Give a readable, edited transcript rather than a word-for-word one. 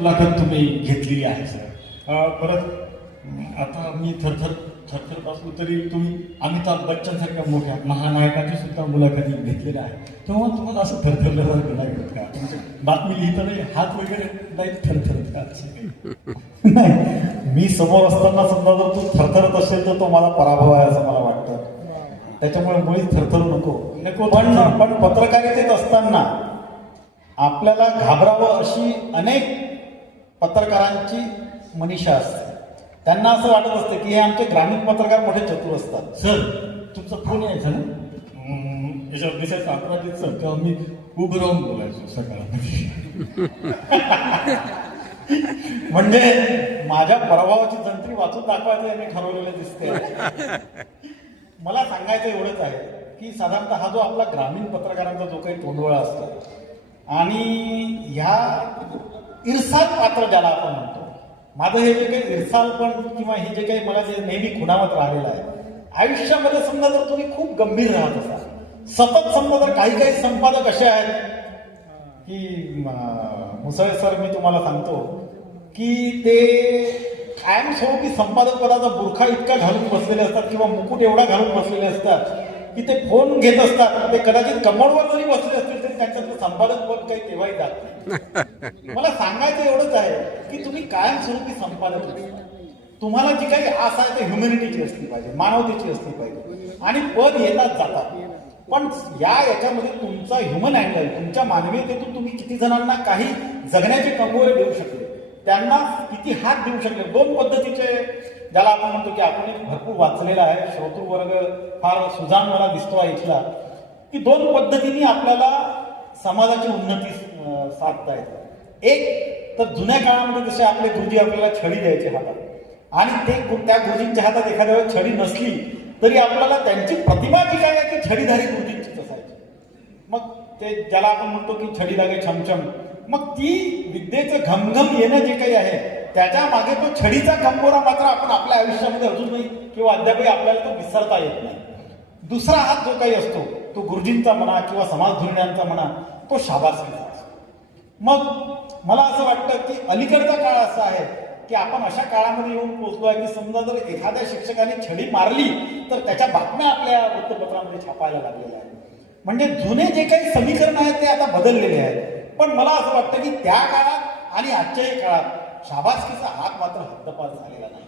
मुलाखत तुम्ही घेतलेली आहे सर. परत आता मी थरथर बसलो तरी तुम्ही अमिताभ बच्चन सारख्या मोठ्या महानायकाची सुद्धा मुलाखती घेतलेल्या आहे. तेव्हा तुम्हाला असं थरथरल्यावर नाही होत का? तुमचं बातमी लिहिताना हात वगैरे नाही थरथरत का? नाही, मी समोर असताना समजा जर तू थरथरत असेल तर तो माझा पराभव आहे असं मला वाटतं. त्याच्यामुळे मुळीच थरथरू नको. पण पत्रकारितेत असताना आपल्याला घाबरावं अशी अनेक पत्रकारांची मनीषा असते. त्यांना असं वाटत असतं की हे आमचे ग्रामीण पत्रकार मोठे चतुर असतात. सर तुमचा फोन यायचा ना याच्यावर दिसायचं अपराधीत सर, तेव्हा मी उभं राहून बोलायचो सकाळमध्ये. म्हणजे माझ्या पराभवाची जंत्री वाचून दाखवायचं यांनी ठरवलेलं दिसते. मला सांगायचं एवढंच आहे की साधारणतः हा जो आपला ग्रामीण पत्रकारांचा जो काही तोंडवळा असतो आणि ह्या इरसाल पात्र ज्याला आपण म्हणतो, माझं हे जे काही इरसालपण किंवा हे जे काही मला जे नेहमी खुणावत राहिलेलं आहे आयुष्यामध्ये, समजा जर तुम्ही खूप गंभीर राहत असाल, सतत समजा जर काही संपादक असे आहेत की मुसळे सर मी तुम्हाला सांगतो की ते कायमस्वरूपी संपादक पदाचा बुरखा इतका घालून बसलेले असतात किंवा मुकुट एवढा घालून बसलेले असतात की ते फोन घेत असतात, ते कदाचित कमोडवर जरी बसले असतील तरी त्यांच्यातलं संपादक पद काही तेव्हाही जात नाही. मला सांगायचं एवढंच आहे की तुम्ही कायमस्वरूपी संपादक असता. तुम्हाला जी काही आस आहे ते ह्युमॅनिटीची असली पाहिजे, मानवतेची असली पाहिजे, आणि पद येतात जातात. पण याच्यामध्ये तुमचा ह्युमन अँगल, तुमच्या मानवीयतेतून तुम्ही किती जणांना काही जगण्याचे कंगोरे देऊ शकले, त्यांना किती हात देऊ शकले. दोन पद्धतीचे, ज्याला आपण म्हणतो की आपण भरपूर वाचलेला आहे, श्रोतृ वर्ग फार सुजाण मला दिसतो इथला, की दोन पद्धतीने आपल्याला समाजाची उन्नती साधता येते. एक तर जुन्या काळामध्ये जसे आपले गुरुजी आपल्याला छडी द्यायचे हातात, आणि त्या गुरुजींच्या हातात एखाद्या वेळेस छडी नसली तरी आपल्याला त्यांची प्रतिमा जी काय आहे ती छडीधारी गुरुजींचीच असायची. मग ते ज्याला आपण म्हणतो की छडी लागे छमछम, मग ती विद्येचं घमघम येणं जे काही आहे त्याच्या मागे तो छडीचा कंगोरा मात्र आपण आपल्या आयुष्यामध्ये अजूनही किंवा अद्यापही आपल्याला तो विसरता येत नाही. दुसरा हात जो काही असतो तो गुरुजींचा म्हणा किंवा समाजधुरण्यांचा म्हणा, तो शाबासकीचा असतो. मग मला असं वाटतं की अलीकडचा काळ असा आहे की आपण अशा काळामध्ये येऊन पोहोचलो आहे की समजा जर एखाद्या शिक्षकाने छडी मारली तर त्याच्या बातम्या आपल्या वृत्तपत्रामध्ये छापायला लागलेल्या आहेत. म्हणजे जुने जे काही समीकरण आहेत ते आता बदललेले आहेत. पण मला असं वाटतं की त्या काळात आणि आजच्याही काळात शाबासकीचा हात मात्र हद्दपार झालेला नाही.